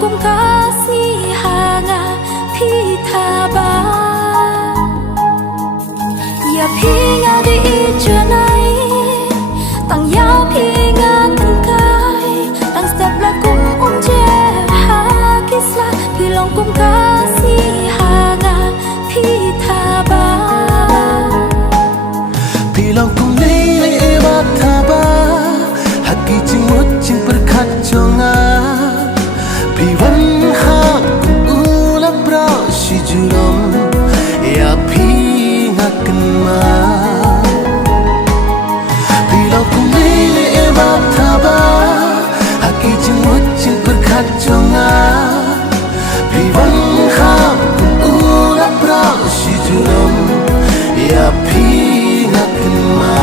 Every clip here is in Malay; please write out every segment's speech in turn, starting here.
kum kasih hanga pitaba ya pinga di ijanai tang ya pinga tengkai tang step la kum je hakisla pilong kum kasih hanga pitaba pilong kum nei bataba haki jimut jim perkaconga piwan ha ula bra sijurom ya pinga kenma pilong kum nei bataba haki jimut jim perkaconga piwan ha ula bra sijurom ya pinga kenma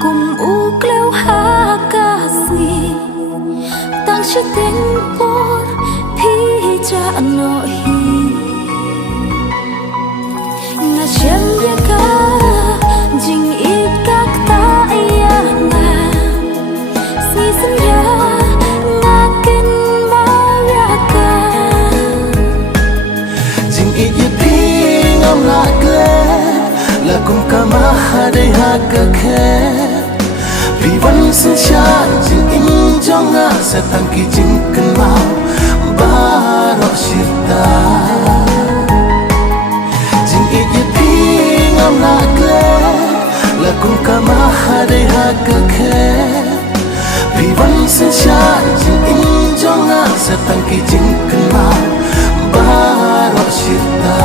cùng u kleo ha kasi tang shi ten por phi cha no hi na chem ya ka jing ik kak ta ya na si sim ya na ken ma ya ka jing ik ya ping am la gle la kum kama hade ha ka khe piwan sin sha jing in jonga sa tang ki jing kan ma baro shirta jing ik ya ping am la gle la kum kama hade ha ka khe piwan sin sha jing in jonga sa tang ki jing kan ma baro shirta